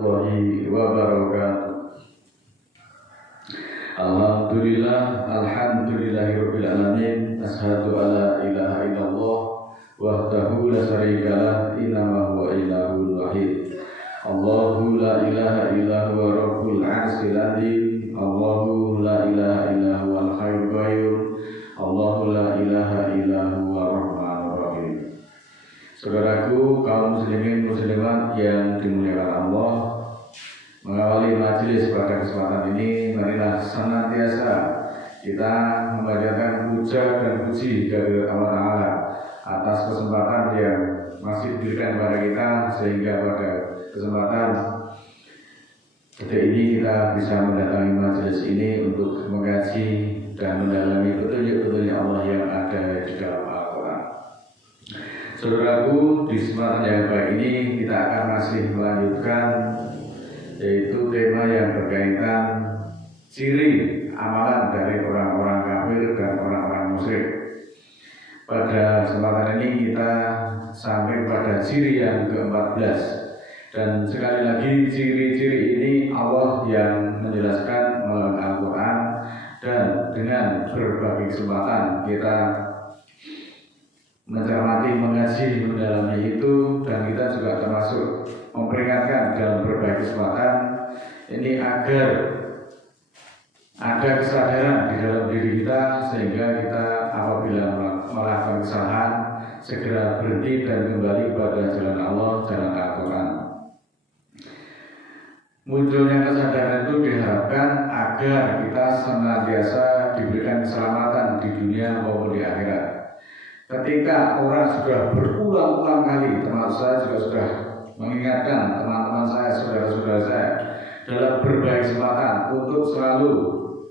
warahmatullahi wabarakatuh. Alhamdulillahirabbil alamin. Asyhadu alla ilaha illallah wahdahu la syarikalah innama huwa ilahul wahid. Allahu la ilaha illa huwa rabbul arsyil azim. Allahu la ilaha illa huwal hayyul qayyum. Allahu la ilaha illa huwa rahmanur rahim. Saudaraku kaum muslimin muslimat yang dimuliakan Allah, mengawali majelis pada kesempatan ini, marilah senantiasa kita memanjatkan puja dan puji dari Allah Ta'ala atas kesempatan yang masih diberikan kepada kita, sehingga pada kesempatan detik ini kita bisa mendatangi majelis ini untuk mengkaji dan mendalami petunjuk-petunjuk Allah yang ada di dalam Al-Quran. Saudaraku, di kesempatan yang baik ini kita akan masih melanjutkan, yaitu tema yang berkaitan ciri amalan dari orang-orang kafir dan orang-orang musyrik. Pada kesempatan ini kita sampai pada ciri yang ke-14, dan sekali lagi ciri-ciri ini Allah yang menjelaskan melalui Al-Quran, dan dengan berbagai kesempatan kita mencermati, mengaji, mendalami itu, dan kita juga termasuk memperingatkan dalam berbagai kesempatan ini agar ada kesadaran di dalam diri kita, sehingga kita apabila melakukan kesalahan segera berhenti dan kembali pada jalan Allah, jalan Al-Quran. Munculnya kesadaran itu diharapkan agar kita senantiasa diberikan keselamatan di dunia maupun di akhirat. Ketika orang sudah berulang-ulang kali, termasuk saya juga sudah mengingatkan teman-teman saya, saudara-saudara saya, dalam berbagai kesempatan untuk selalu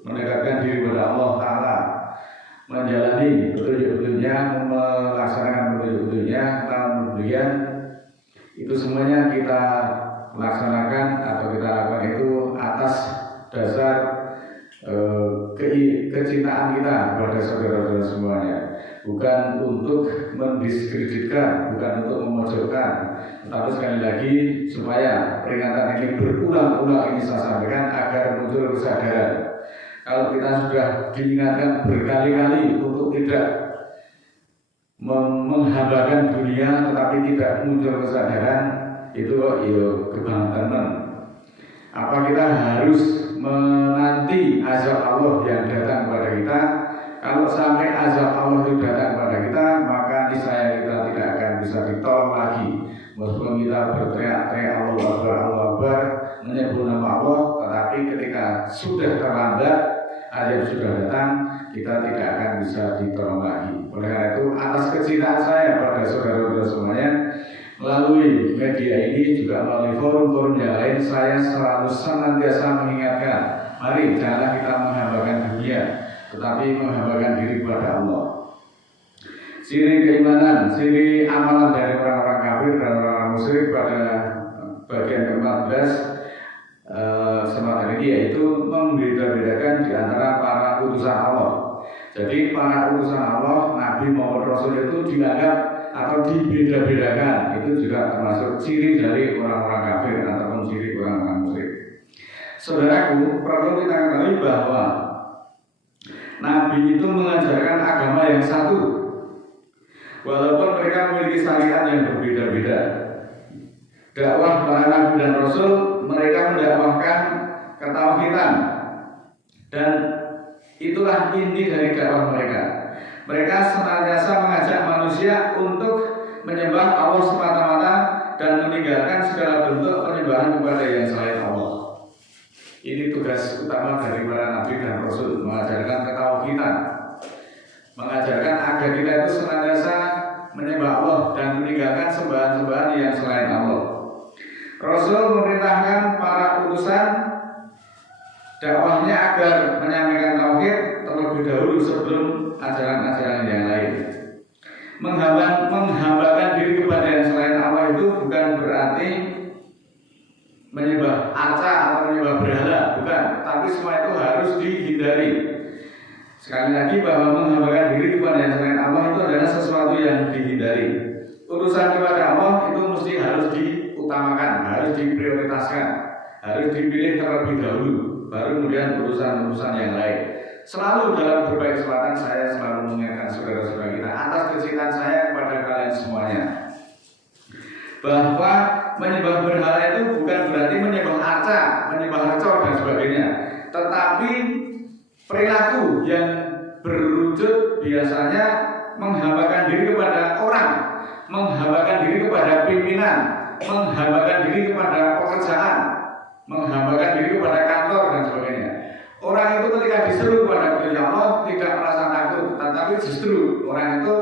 mendekatkan diri kepada Allah Ta'ala, menjalani petunjuk-petunjuknya, melaksanakan petunjuk-petunjuknya, kemudian itu semuanya kita laksanakan atau kita lakukan itu atas dasar kecintaan kita kepada saudara-saudara semuanya, bukan untuk mendiskreditkan, bukan untuk memojokkan, tapi sekali lagi supaya peringatan ini berulang-ulang ini saya sampaikan agar muncul kesadaran. Kalau kita sudah diingatkan berkali-kali untuk tidak menghambakan dunia tetapi tidak muncul kesadaran, itu kebangetan. Apa kita harus menanti azab Allah yang datang kepada kita? Kalau sampai azab Allah itu datang kepada kita, maka niscaya kita tidak akan bisa ditolong lagi. Meskipun kita berteriak-teriak Allah Akbar, menyebut nama Allah, tetapi ketika sudah terlambat, azab sudah datang, kita tidak akan bisa ditolong lagi. Oleh karena itu, atas kecintaan saya pada saudara-saudara semuanya, melalui media ini juga melalui forum-forum yang lain, saya selalu senantiasa mengingatkan, mari janganlah kita menghambakan dunia, tetapi menghambakan diri kepada Allah. Ciri keimanan, ciri amalan dari orang-orang kafir dan orang-orang musyrik pada bagian ke-14 semacam ini, yaitu membeda-bedakan di antara para utusan Allah. Jadi para utusan Allah, Nabi maupun Rasul itu dianggap atau dibeda-bedakan, itu juga termasuk ciri dari orang-orang kafir ataupun ciri orang-orang musyrik. Saudaraku, perlu kita ketahui bahwa Nabi itu mengajarkan agama yang satu, walaupun mereka memiliki syariat yang berbeda-beda. Dakwah para Nabi dan Rasul, mereka mendakwahkan ketauhidan, dan itulah inti dari dakwah mereka. Mereka senantiasa mengajak manusia untuk menyembah Allah semata-mata dan meninggalkan segala bentuk penyembahan kepada yang selain Allah. Ini tugas utama dari para Nabi dan Rasul, mengajarkan ketauhidan, mengajarkan agar kita itu senantiasa menyembah Allah dan meninggalkan sembahan-sembahan yang selain Allah. Rasul memerintahkan para utusan dakwahnya agar menyampaikan tauhid terlebih dahulu sebelum ajaran-ajaran yang lain. Menghambakan diri kepada yang selain Allah itu bukan berarti menyembah arca atau menyembah berhala, bukan. Tapi semua itu harus dihindari. Sekali lagi bahwa menghambakan diri kepada yang selain Allah itu adalah sesuatu yang dihindari. Urusan kepada Allah itu mesti harus diutamakan. diutamakan, harus diprioritaskan, harus dipilih terlebih dahulu, baru kemudian urusan-urusan yang lain. Selalu dalam berbagai kesempatan saya selalu mengingatkan saudara-saudara kita atas kecintaan saya kepada kalian semuanya, bahwa menyembah berhala itu bukan berarti menyembah arca, menyembah harco dan sebagainya, tetapi perilaku yang berwujud biasanya menghambakan diri kepada orang, menghambakan diri kepada pimpinan, menghambakan diri kepada pekerjaan, menghambakan diri kepada kantor dan sebagainya. Orang itu ketika diseru kepada perintah Allah tidak merasa takut, tetapi justru orang itu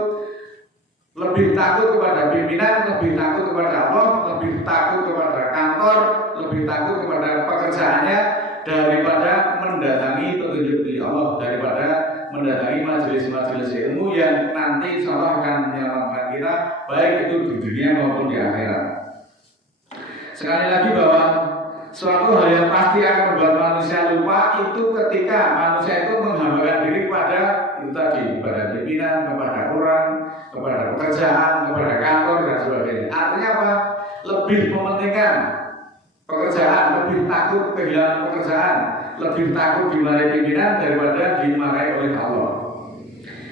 lebih takut kepada pimpinan, lebih takut kepada Allah, lebih takut kepada kantor, lebih takut kepada pekerjaannya daripada mendatangi petunjuk dari Allah, daripada mendatangi majelis-majelis ilmu yang nanti insya Allah akan menyelamatkan kita, baik itu di dunia maupun di akhirat. Sekali lagi bahwa suatu hal yang pasti akan membuat manusia lupa itu ketika manusia itu menghambakan diri kepada itu tadi, kepada pimpinan, kepada orang, kepada pekerjaan, kepada kantor dan sebagainya. Artinya apa? Lebih mementingkan pekerjaan, lebih takut kehilangan pekerjaan, lebih takut dimarahi pimpinan daripada dimarahi oleh Allah.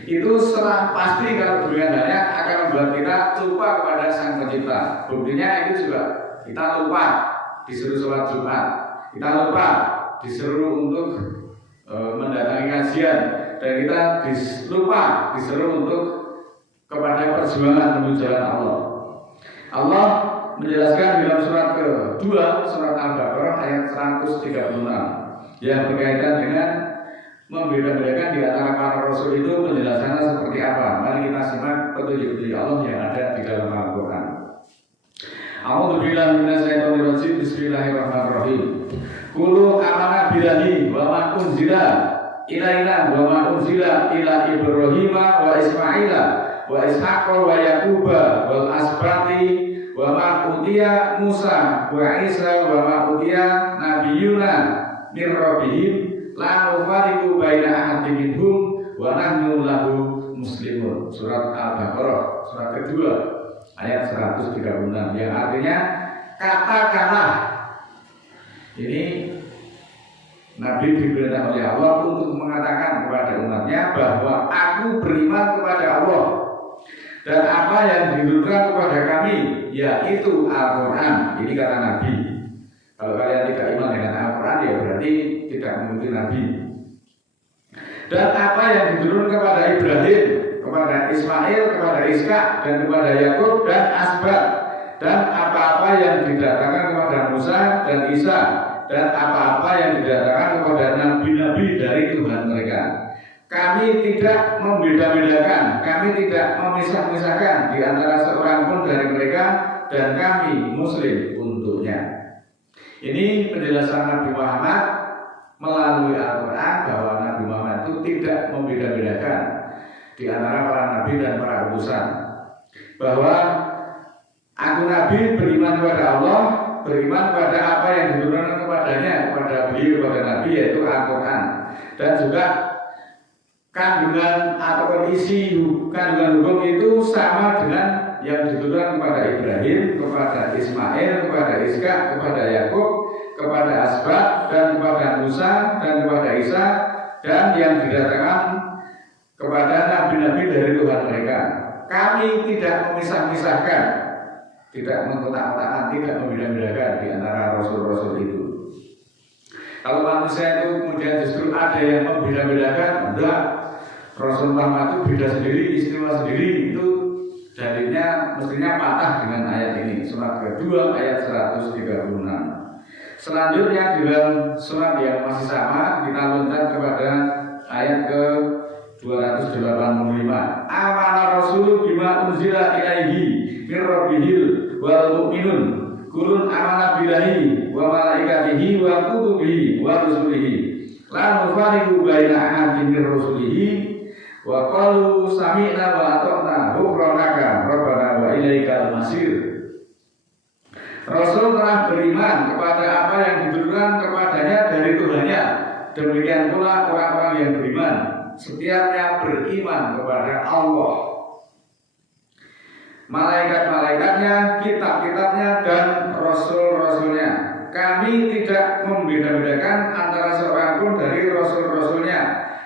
Itu setelah pasti kalau demikiannya akan membuat kita lupa kepada Sang Pencipta. Buktinya itu juga kita lupa disuruh sholat Jumat, kita lupa disuruh untuk mendatangi kajian, dan kita lupa disuruh untuk kepada perjuangan menuju jalan Allah. Allah menjelaskan dalam surat kedua, surat Al-Baqarah ayat 136 yang berkaitan dengan membeda-bedakan di antara para rasul itu penjelasannya seperti apa. Mari kita simak petunjuk-petunjuk Allah yang ada di dalam Al-Quran. A'udzubillahi minasyaitonirrajim. Bismillahirrahmanirrahim. Qulu amanna billahi wa ma unzila ilaina wa ma unzila ila Ibrahim wa Ismaila wa Ishaqa wa Yaquba wal asbati wa ma utiya Musa wa Isa wa ma utiya nabiyuna min rabbihim la nufariqu baina ahadin minhum wa nahnu lahu muslimun. Surat Al-Baqarah, surat kedua ayat 136, yang artinya katakanlah. Ini Nabi diperintah oleh Allah untuk mengatakan kepada umatnya bahwa aku beriman kepada Allah dan apa yang diturunkan kepada kami, yaitu Al-Quran. Ini kata Nabi. Kalau kalian tidak iman dengan Al-Quran, ya berarti tidak mengikuti Nabi. Dan apa yang diturunkan kepada Ibrahim, kepada Ismail, kepada Ishak, dan kepada Yakub dan Asbat, dan apa-apa yang didatangkan kepada Musa dan Isa, dan apa-apa yang didatangkan kepada nabi-nabi dari Tuhan mereka. Kami tidak membeda-bedakan, kami tidak memisah-misahkan di antara seorang pun dari mereka, dan kami Muslim untuknya. Ini penjelasan Nabi Muhammad melalui Al-Quran bahwa Nabi Muhammad itu tidak membeda-bedakan di antara para nabi dan para utusan, bahwa aku Nabi beriman kepada Allah, beriman kepada apa yang diturunkan kepadanya, kepada beliau, kepada Nabi, yaitu Al-Quran, dan juga kandungan atau isi kandungan hukum itu sama dengan yang diturunkan kepada Ibrahim, kepada Ismail, kepada Ishak, kepada Yakub, kepada Asbat, dan kepada Musa, dan kepada Isa, dan yang didatangkan kepada nabi-nabi dari Tuhan mereka. Kami tidak memisah-misahkan, tidak mengkotak-kotakan, tidak membeda-bedakan di antara rasul-rasul itu. Kalau manusia itu kemudian justru ada yang membeda-bedakan, enggak, Rasul Muhammad itu beda sendiri, istimewa sendiri, itu dalilnya mestinya patah dengan ayat ini. Surat kedua ayat 136. Selanjutnya di dalam surat yang masih sama, kita loncat kepada ayat ke 285. Amana Rasul bima unzila ilaihi min rabbihil wal mu'minun kulun amana billahi wa malaikatihi wa kutubihi wa rusulihi la nufariqu baina ahadin min rusulihi wa qalu sami'na wa ata'na ghufranaka rabbana wa ilaikal masir. Rasul telah beriman kepada apa yang diturunkan kepadanya dari Tuhannya. Demikian pula orang-orang yang beriman, setiapnya beriman kepada Allah. malaikat-malaikatnya, kitab-kitabnya, dan rasul-rasulnya. Kami tidak membeda-bedakan antara seorang pun dari rasul-rasulnya.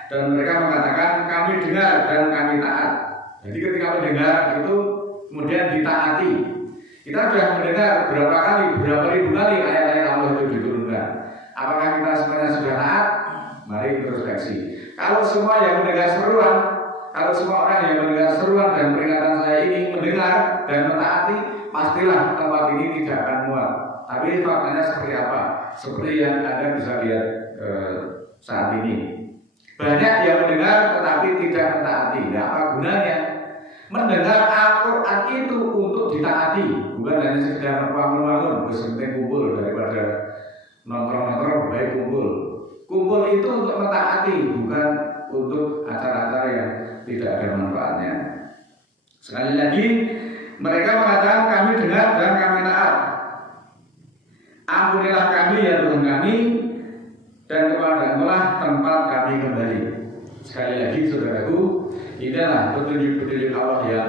Dan mereka mengatakan kami dengar dan kami taat. Jadi ketika mendengar itu kemudian ditaati. Kita sudah mendengar berapa kali, berapa ribu kali ayat-ayat Allah itu diturunkan. Apakah kita semuanya sudah taat? Mari introspeksi. Kalau semua yang mendengar seruan, kalau semua orang yang mendengar seruan dan peringatan saya ini mendengar dan mentaati, pastilah tempat ini tidak akan muat. Tapi faktanya seperti apa? Seperti yang Anda bisa lihat saat ini. Banyak yang mendengar tetapi tidak mentaati. Nah, apa gunanya? Mendengar Al-Quran itu untuk ditaati, bukan hanya sekedar membangun, bersenting kumpul daripada nongkrong-nongkrong baik kumpul. Kumpul itu untuk mentaati, bukan untuk acara-acara yang tidak ada manfaatnya. Sekali lagi, mereka mengatakan kami dengar dan kami taat. Ampunilah kami ya Tuhan kami, dan kepada-Mu lah tempat kami kembali. Sekali lagi saudaraku, inilah petunjuk-petunjuk Allah yang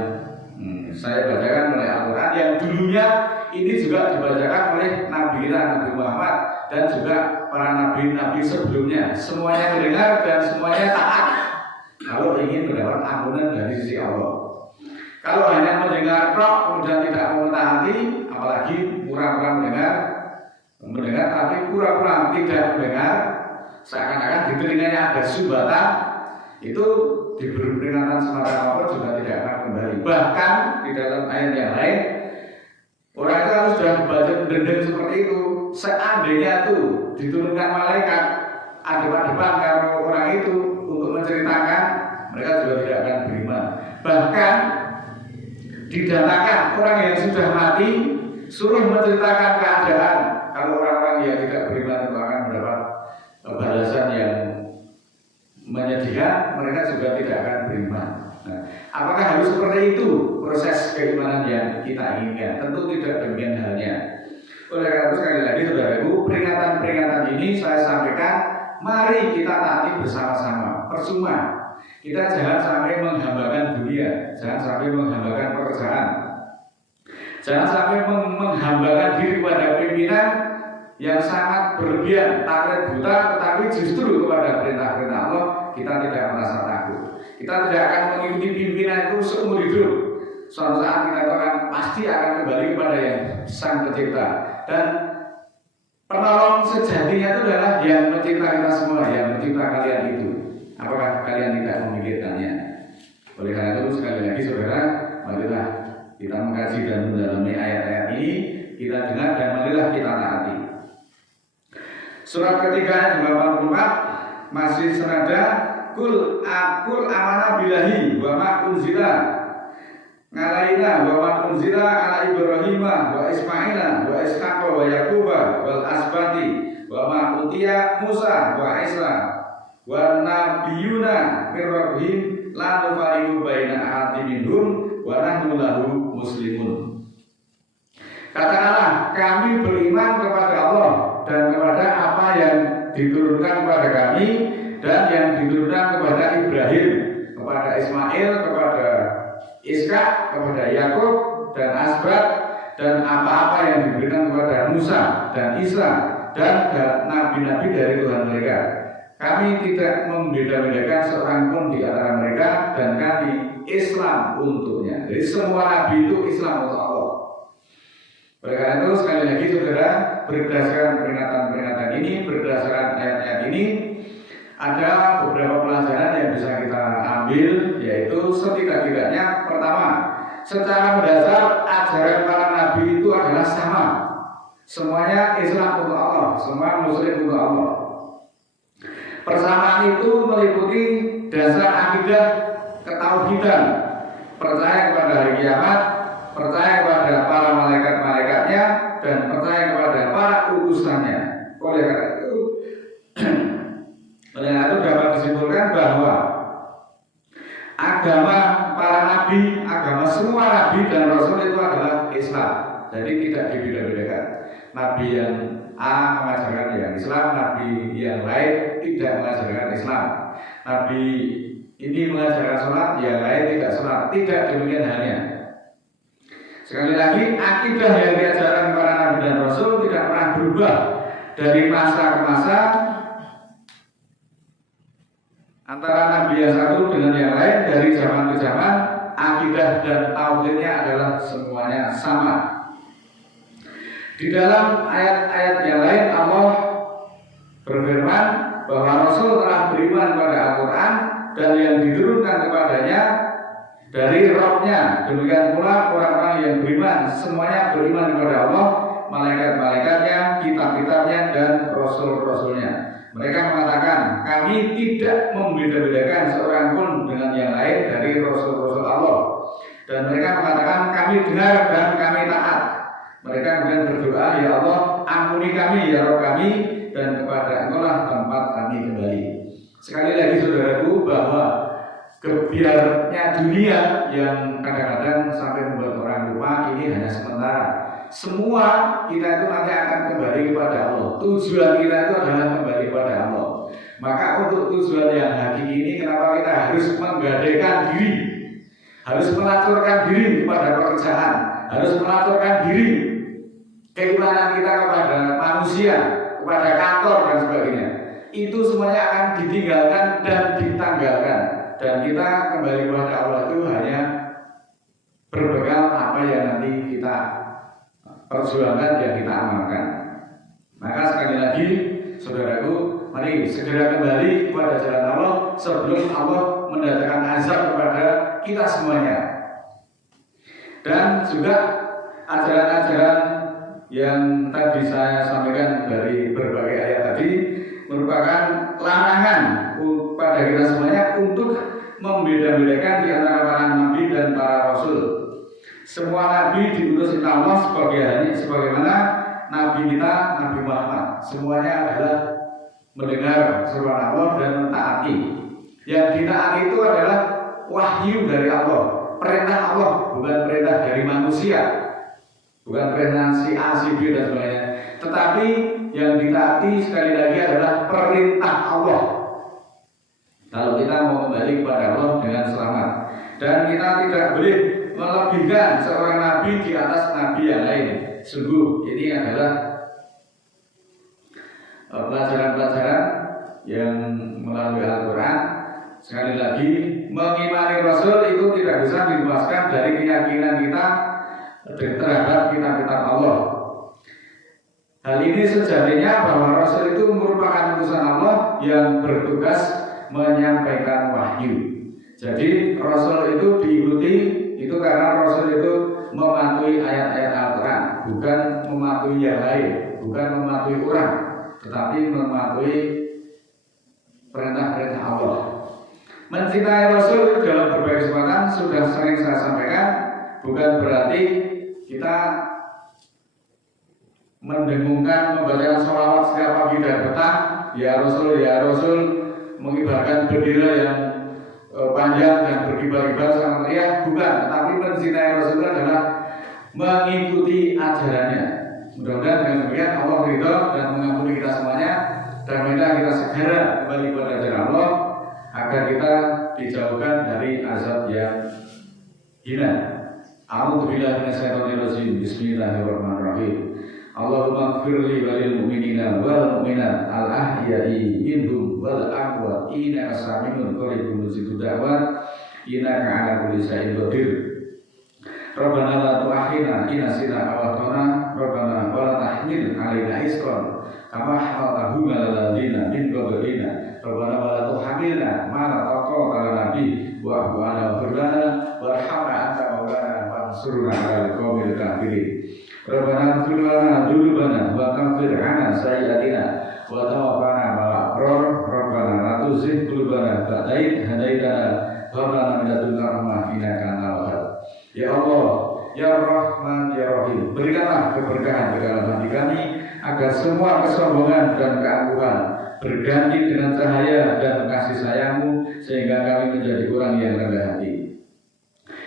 saya bacakan oleh Al-Quran, yang dulunya ini juga dibacakan oleh Nabi Muhammad dan juga para nabi-nabi sebelumnya. Semuanya mendengar dan semuanya taat kalau ingin mendapat ampunan dari sisi Allah. Kalau hanya mendengar tok kemudian tidak mentaati, apalagi pura-pura mendengar tapi pura-pura tidak mendengar, seakan-akan di telinganya ada sumbatan, itu diberi peringatan semacam apa juga tidak akan kembali. Bahkan di dalam ayat yang lain, orang itu harus sudah dibaca dendeng seperti itu. Seandainya itu diturunkan malaikat adep-adepan karena orang itu untuk menceritakan, mereka juga tidak akan beriman. Bahkan didatakan orang yang sudah mati suruh menceritakan keadaan. Kalau orang-orang yang tidak beriman itu akan mendapat balasan yang menyedihkan, mereka juga tidak akan beriman. Nah, apakah harus seperti itu proses keimanan yang kita inginkan? Tentu tidak demikian halnya. Oleh karena itu sekali lagi saudaraku, peringatan-peringatan ini saya sampaikan, mari kita taati bersama-sama. Percuma kita jangan sampai menghambakan dunia, jangan sampai menghambakan pekerjaan, jangan sampai menghambakan diri pada pimpinan yang sangat berlebihan, takut buta, tetapi justru kepada perintah-perintah Allah kita tidak merasa takut. Kita tidak akan mengikuti pimpinan itu seumur hidup. Suatu saat kita pasti akan kembali kepada yang Sang Pencipta, dan penolong sejatinya itu adalah yang mencipta kita semua, yang mencipta kalian itu. Apakah kalian tidak memikirkannya? Oleh karena itu sekali lagi saudara, marilah kita mengkaji dan mendalami ayat-ayat ini, kita dengar dan marilah kita taati. Surat ketiga 84 masih senada, kul amanah billahi wa ma unzila ngalaina wa ma unzila ala Ibrahima wa Ismaila wa Ishaqa wa Yaquba wal asbati wa ma utiya Musa wa Isa wa nabiyuna min rabbihim la nufariqu baina ahadin minhum wa nahnu lahu muslimun. Katakanlah, kami beriman kepada Allah dan kepada apa yang diturunkan kepada kami dan yang diturunkan kepada Ibrahim, kepada Ismail, kepada Ishak, kepada Yakub dan Asbat, dan apa-apa yang diberikan kepada Musa dan Isa dan nabi-nabi dari Tuhan mereka. Kami tidak membeda-bedakan seorang pun di antara mereka, dan kami Islam untuknya. Jadi semua nabi itu Islam untuk Allah. Oleh karena itu sekali lagi saudara, berdasarkan peringatan-peringatan ini, berdasarkan ayat-ayat ini, ada beberapa pelajaran yang bisa kita ambil, yaitu setidak-tidaknya pertama, secara mendasar ajaran para nabi itu adalah sama. Semuanya Islam untuk Allah, semua Muslim untuk Allah. Persamaan itu meliputi dasar akidah ketauhidan, percaya kepada hari kiamat, percaya kepada para malaikat-malaikatnya, dan percaya kepada para utusannya. Oleh karena itu dapat disimpulkan bahwa agama para nabi, agama semua nabi dan rasul itu adalah Islam. Jadi tidak dibeda-bedakan. Nabi yang A mengajarkan yang Islam, nabi yang lain tidak mengajarkan Islam. Nabi ini mengajarkan sholat, yang lain tidak sholat. Tidak demikian halnya. Sekali lagi, akidah yang diajarkan para nabi dan rasul tidak pernah berubah dari masa ke masa, antara nabi yang satu dengan yang lain, dari zaman ke zaman. Akidah dan tauhidnya adalah semuanya sama. Di dalam ayat-ayat yang lain Allah berfirman bahwa Rasul telah beriman pada Al-Quran dan yang diturunkan kepadanya dari Rabb-Nya. Demikian pula orang-orang yang beriman, semuanya beriman kepada Allah, malaikat-malaikatnya, kitab-kitabnya, dan rasul-rasulnya. Mereka mengatakan, kami tidak membeda-bedakan seorang pun dengan yang lain dari rasul-rasul Allah. Dan mereka mengatakan, kami dengar dan kami taat. Mereka kemudian berdoa, ya Allah, ampuni kami, ya Rabb kami, dan kepada Engkau lah tempat kami kembali. Sekali lagi saudaraku, bahwa kebiarnya dunia yang kadang-kadang sampai membuat orang lupa, ini hanya sementara. Semua kita itu nanti akan kembali kepada Allah. Tujuan kita itu adalah kembali kepada Allah. Maka untuk tujuan yang hakiki ini, kenapa kita harus menggadaikan diri, harus melaturkan diri kepada pekerjaan, harus melaturkan diri keimanan kita kepada manusia, kepada kantor dan sebagainya. Itu semuanya akan ditinggalkan dan ditanggalkan. Dan kita kembali kepada Allah itu hanya berbekal apa yang nanti kita perjuangan, yang kita amalkan. Maka sekali lagi saudaraku, mari segera kembali kepada jalan Allah sebelum Allah mendatangkan azab kepada kita semuanya. Dan juga ajaran-ajaran yang tadi saya sampaikan dari berbagai ayat tadi merupakan larangan pada kita semuanya untuk membeda-bedakan di antara para nabi dan para rasul. Semua nabi diutus Allah sebagaimana nabi kita, Nabi Muhammad. Semuanya adalah mendengar seruan Allah dan mentaati. Yang ditaati itu adalah wahyu dari Allah, perintah Allah, bukan perintah dari manusia, bukan perintah si A, si B dan sebagainya. Tetapi yang ditaati sekali lagi adalah perintah Allah. Kalau kita mau kembali kepada Allah dengan selamat, dan kita tidak boleh melebihkan seorang nabi di atas nabi yang lain. Sungguh ini adalah pelajaran-pelajaran yang melalui Al-Quran. Sekali lagi, mengimani Rasul itu tidak bisa dilepaskan dari keyakinan kita terhadap kitab-kitab Allah. Hal ini sejatinya bahwa Rasul itu merupakan utusan Allah yang bertugas menyampaikan wahyu. Jadi Rasul itu diikuti itu karena Rasul itu mematuhi ayat-ayat Al-Quran, bukan mematuhi yang lain, bukan mematuhi orang, tetapi mematuhi perintah-perintah Allah. Mencintai Rasul dalam berbagai kesempatan sudah sering saya sampaikan, bukan berarti kita mendengungkan, membaca sholawat setiap pagi dan petang, ya Rasul, mengibarkan bendera yang panjang dan berkibar-kibar sama teriak, bukan. Tapi mencintai Rasul adalah mengikuti ajarannya. Mudah-mudahan dengan demikian Allah ridho dan mengampuni kita semuanya, dan minta kita segera kembali kepada jalan Allah agar kita dijauhkan dari azab yang hina. A'udzubillahi minasyaitonirrajim. Bismillahirrahmanirrahim. Allahumma ighfirli walil mu'minina wal mu'minat al-ahya'i minhum wal amwat innaka sami'un qaribun mujibud da'wat innaka 'ala kulli syai'in qadir. Rabbana la tu'akhidna in nasina aw akhtana Rabbana wa la tahmil 'alaina isran kama hamaltahu 'alal ladzina min qablina Rabbana wa la tuhammilna ma la taqata lana bihi wa'fu 'anna waghfir lana warhamna anta maulana wansurna 'alal qaumil kafirin. Rabbana ighfir lana dzunubana wa kaffir 'anna sayyi'atina wa tawaffana ma'al abrar. Rabbana la tuzigh qulubana ba'da idh hadaitana wa hab lana min ladunka rahmah innaka antal wahhab. Ya Allah, ya Rahman, ya Rahim, berikanlah keberkahan ke dalam hati kami agar semua kesombongan dan keangkuhan berganti dengan cahaya dan kasih sayang-Mu sehingga kami menjadi orang yang rendah hati.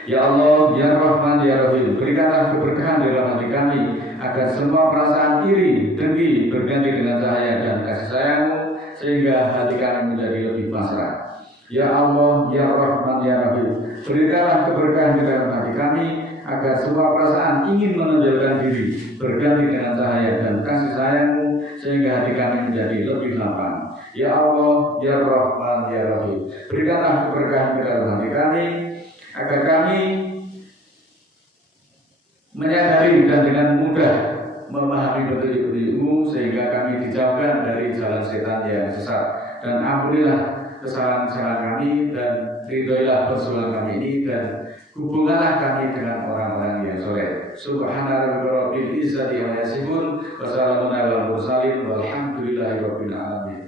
Ya Allah, ya Rahman, ya Rahim, berikanlah keberkahan di dalam hati kami agar semua perasaan iri, dengki berganti dengan cahaya dan kasih sayang-Mu sehingga hati kami menjadi lebih pasrah. Ya Allah, ya Rahman, ya Rahim, berikanlah keberkahan di dalam hati kami agar agar semua perasaan ingin menonjolkan diri berganti dengan cahaya dan kasih sayang-Mu sehingga hati kami menjadi lebih lapang. Ya Allah, Ya Rahman, Ya Rahim, berikanlah keberkahan ke dalam hati kami agar kami menyadari dan dengan mudah memahami petunjuk-petunjuk-Mu sehingga kami dijauhkan dari jalan setan yang sesat. Dan ampunilah kesalahan-kesalahan kami dan ridhoilah persoalan kami ini dan hubunganlah kami dengan orang-orang yang soleh. Subhana rabbika rabbil izzati amma yasifun wa salamun alal mursalin walhamdulillahi rabbil alamin.